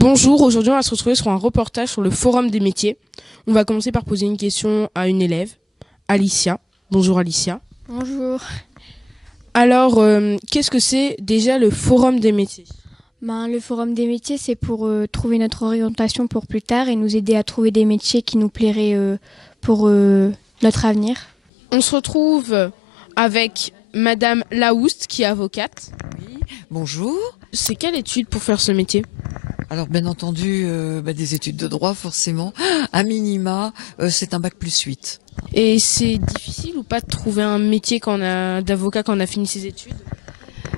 Bonjour, aujourd'hui on va se retrouver sur un reportage sur le Forum des métiers. On va commencer par poser une question à une élève, Alicia. Bonjour Alicia. Bonjour. Alors, qu'est-ce que c'est déjà le Forum des métiers? Le Forum des métiers, c'est pour trouver notre orientation pour plus tard et nous aider à trouver des métiers qui nous plairaient pour notre avenir. On se retrouve avec Madame Laouste qui est avocate. Oui, bonjour. C'est quelle étude pour faire ce métier? Alors bien entendu, des études de droit forcément. À minima, c'est un bac+8. Et c'est difficile ou pas de trouver un métier d'avocat quand on a fini ses études?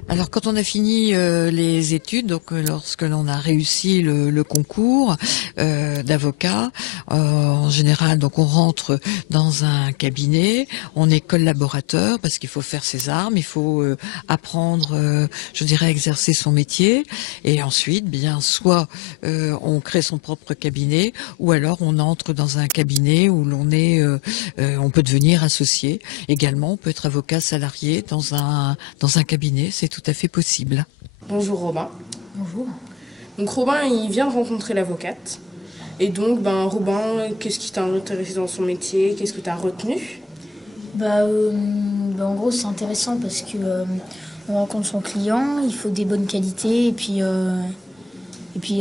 Alors quand on a fini les études, donc lorsque l'on a réussi le concours d'avocat, en général, donc on rentre dans un cabinet, on est collaborateur parce qu'il faut faire ses armes, il faut apprendre, je dirais, à exercer son métier, et ensuite, bien soit on crée son propre cabinet, ou alors on entre dans un cabinet où on peut devenir associé. Également, on peut être avocat salarié dans un cabinet, c'est tout à fait possible. Bonjour Robin. Bonjour. Donc Robin, il vient de rencontrer l'avocate. Et donc, Robin, qu'est-ce qui t'a intéressé dans son métier? Qu'est-ce que tu as retenu? En gros, c'est intéressant parce que on rencontre son client, il faut des bonnes qualités et puis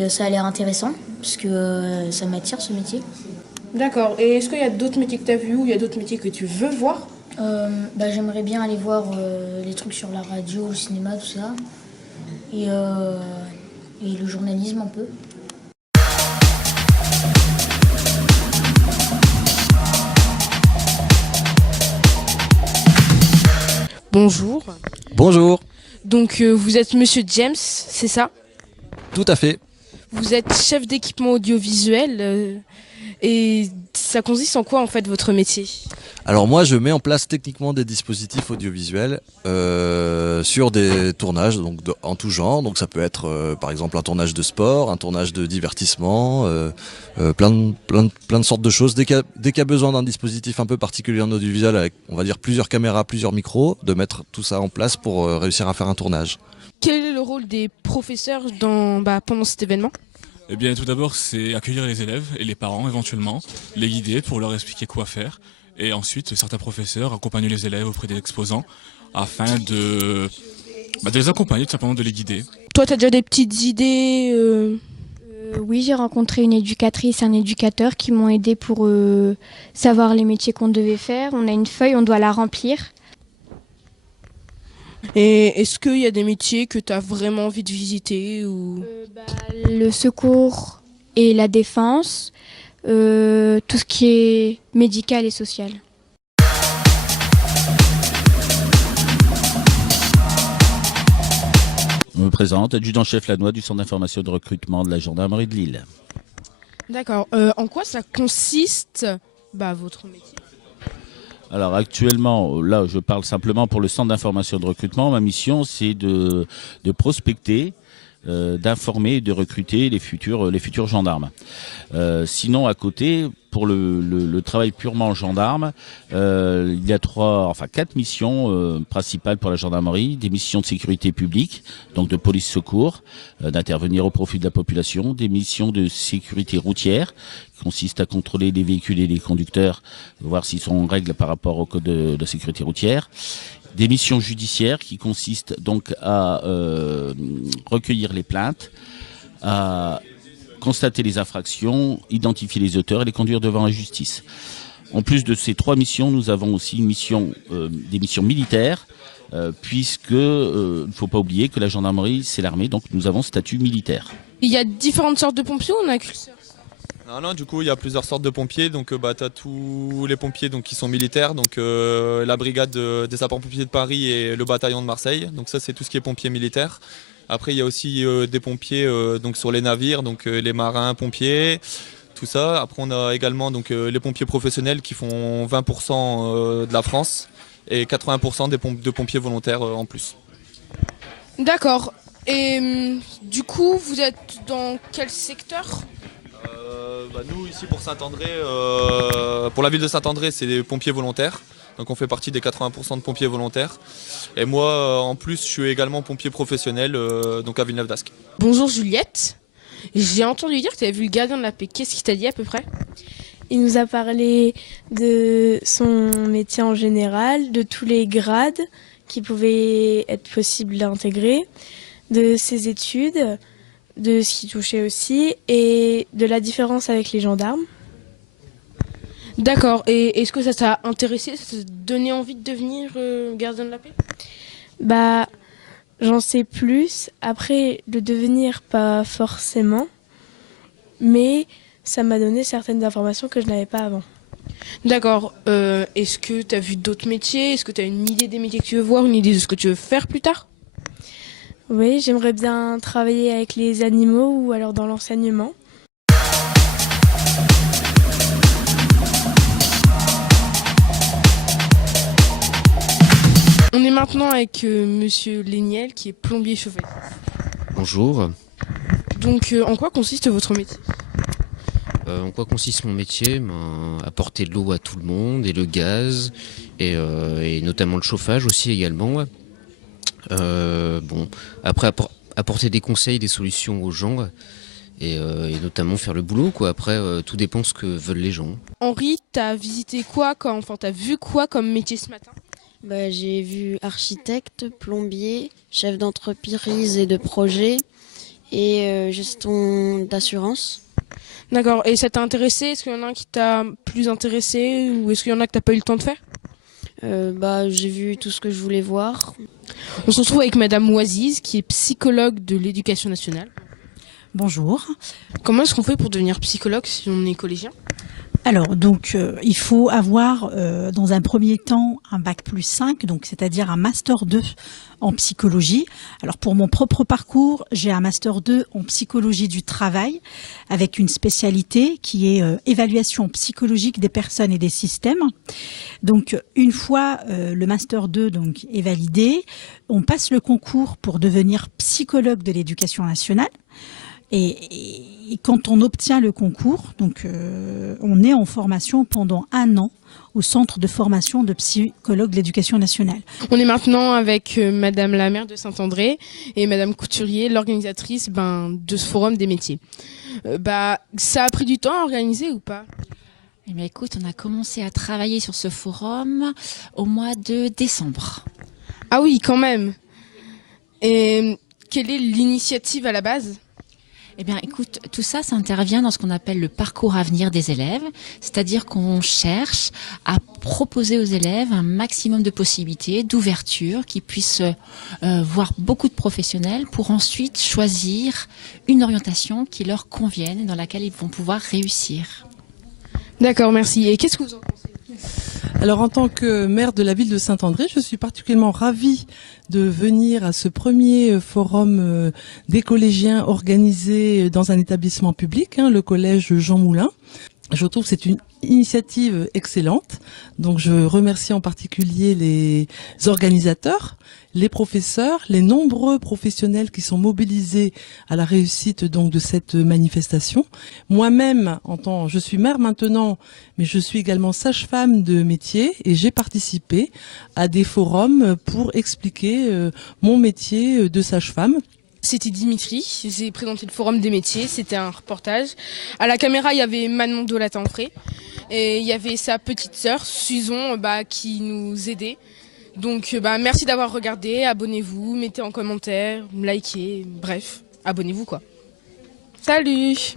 ça a l'air intéressant parce que ça m'attire ce métier. D'accord. Et est-ce qu'il y a d'autres métiers que tu as vus ou il y a d'autres métiers que tu veux voir? J'aimerais bien aller voir les trucs sur la radio, le cinéma, tout ça. Et le journalisme un peu. Bonjour. Bonjour. Donc, vous êtes Monsieur James, c'est ça? Tout à fait. Vous êtes chef d'équipement audiovisuel. Et ça consiste en quoi, en fait, votre métier? Alors moi, je mets en place techniquement des dispositifs audiovisuels sur des tournages en tout genre. Donc ça peut être par exemple un tournage de sport, un tournage de divertissement, plein de sortes de choses. Dès qu'il y a besoin d'un dispositif un peu particulier en audiovisuel avec, on va dire, plusieurs caméras, plusieurs micros, de mettre tout ça en place pour réussir à faire un tournage. Quel est le rôle des professeurs pendant cet événement? Eh bien, tout d'abord, c'est accueillir les élèves et les parents éventuellement, les guider pour leur expliquer quoi faire. Et ensuite, certains professeurs accompagnent les élèves auprès des exposants afin de les accompagner, tout simplement de les guider. Toi, tu as déjà des petites idées Oui, j'ai rencontré une éducatrice et un éducateur qui m'ont aidé pour savoir les métiers qu'on devait faire. On a une feuille, on doit la remplir. Et est-ce qu'il y a des métiers que tu as vraiment envie de visiter ou... Le secours et la défense, tout ce qui est médical et social. Je me présente, adjudant-chef Lannoy du Centre d'information de recrutement de la gendarmerie de Lille. D'accord. En quoi ça consiste, votre métier? Alors actuellement, là je parle simplement pour le Centre d'information de recrutement. Ma mission c'est de prospecter, d'informer et de recruter les futurs gendarmes. Sinon à côté, pour le travail purement gendarme, il y a quatre missions principales pour la gendarmerie. Des missions de sécurité publique, donc de police secours, d'intervenir au profit de la population. Des missions de sécurité routière, qui consistent à contrôler les véhicules et les conducteurs, voir s'ils sont en règle par rapport au code de la sécurité routière. Des missions judiciaires qui consistent donc à recueillir les plaintes, à constater les infractions, identifier les auteurs et les conduire devant la justice. En plus de ces trois missions, nous avons aussi des missions militaires, puisque il ne faut pas oublier que la gendarmerie, c'est l'armée, donc nous avons statut militaire. Il y a différentes sortes de pompiers, on a cru ça. Non, du coup il y a plusieurs sortes de pompiers, donc tu as tous les pompiers qui sont militaires, donc la brigade des sapeurs-pompiers de Paris et le bataillon de Marseille, donc ça c'est tout ce qui est pompiers militaires. Après il y a aussi des pompiers sur les navires, donc les marins, pompiers, tout ça. Après on a également les pompiers professionnels qui font 20% de la France et 80% de pompiers volontaires en plus. D'accord. Et du coup, vous êtes dans quel secteur ? Nous ici pour Saint-André, pour la ville de Saint-André, c'est des pompiers volontaires. Donc on fait partie des 80% de pompiers volontaires. Et moi en plus je suis également pompier professionnel donc à Villeneuve-d'Ascq. Bonjour Juliette. J'ai entendu dire que tu avais vu le gardien de la paix. Qu'est-ce qu'il t'a dit à peu près? Il nous a parlé de son métier en général, de tous les grades qui pouvaient être possibles d'intégrer, de ses études, de ce qui touchait aussi et de la différence avec les gendarmes. D'accord. Et est-ce que ça t'a intéressé? Ça t'a donné envie de devenir gardien de la paix? Bah, j'en sais plus. Après, le devenir, pas forcément. Mais ça m'a donné certaines informations que je n'avais pas avant. D'accord. Est-ce que tu as vu d'autres métiers? Est-ce que tu as une idée des métiers que tu veux voir, une idée de ce que tu veux faire plus tard? Oui, j'aimerais bien travailler avec les animaux ou alors dans l'enseignement. On est maintenant avec Monsieur Léniel, qui est plombier chauffeur. Bonjour. Donc, en quoi consiste votre métier? En quoi consiste mon métier? Apporter de l'eau à tout le monde et le gaz et notamment le chauffage aussi également. Après apporter des conseils, des solutions aux gens et notamment faire le boulot quoi. Après tout dépend ce que veulent les gens. Henri, t'as visité quoi t'as vu quoi comme métier ce matin? J'ai vu architecte, plombier, chef d'entreprise et de projet et gestion d'assurance. D'accord. Et ça t'a intéressé? Est-ce qu'il y en a un qui t'a plus intéressé ou est-ce qu'il y en a que t'as pas eu le temps de faire? J'ai vu tout ce que je voulais voir. On se retrouve avec Madame Oisiz, qui est psychologue de l'éducation nationale. Bonjour. Comment est-ce qu'on fait pour devenir psychologue si on est collégien? Alors, donc, il faut avoir, dans un premier temps, un bac+5, donc c'est-à-dire un master 2 en psychologie. Alors, pour mon propre parcours, j'ai un master 2 en psychologie du travail, avec une spécialité qui est évaluation psychologique des personnes et des systèmes. Donc, une fois le master 2 donc, est validé, on passe le concours pour devenir psychologue de l'éducation nationale. Et quand on obtient le concours, donc on est en formation pendant 1 an au centre de formation de psychologue de l'éducation nationale. On est maintenant avec Madame la maire de Saint-André et Madame Couturier, l'organisatrice de ce forum des métiers. Ça a pris du temps à organiser ou pas? Eh bien, écoute, on a commencé à travailler sur ce forum au mois de décembre. Ah oui, quand même. Et quelle est l'initiative à la base? Eh bien, écoute, tout ça, ça intervient dans ce qu'on appelle le parcours à venir des élèves, c'est-à-dire qu'on cherche à proposer aux élèves un maximum de possibilités, d'ouverture, qu'ils puissent voir beaucoup de professionnels pour ensuite choisir une orientation qui leur convienne et dans laquelle ils vont pouvoir réussir. D'accord, merci. Et qu'est-ce que vous en pensez? Alors en tant que maire de la ville de Saint-André, je suis particulièrement ravie de venir à ce premier forum des collégiens organisé dans un établissement public, le collège Jean Moulin. Je trouve que c'est une initiative excellente. Donc je remercie en particulier les organisateurs, les professeurs, les nombreux professionnels qui sont mobilisés à la réussite donc de cette manifestation. Moi-même, je suis mère maintenant, mais je suis également sage-femme de métier et j'ai participé à des forums pour expliquer mon métier de sage-femme. C'était Dimitri, j'ai présenté le forum des métiers, c'était un reportage. À la caméra, il y avait Manon Dolatin-Fré et il y avait sa petite sœur, Suzon, qui nous aidait. Donc merci d'avoir regardé, abonnez-vous, mettez en commentaire, likez, bref, abonnez-vous quoi. Salut!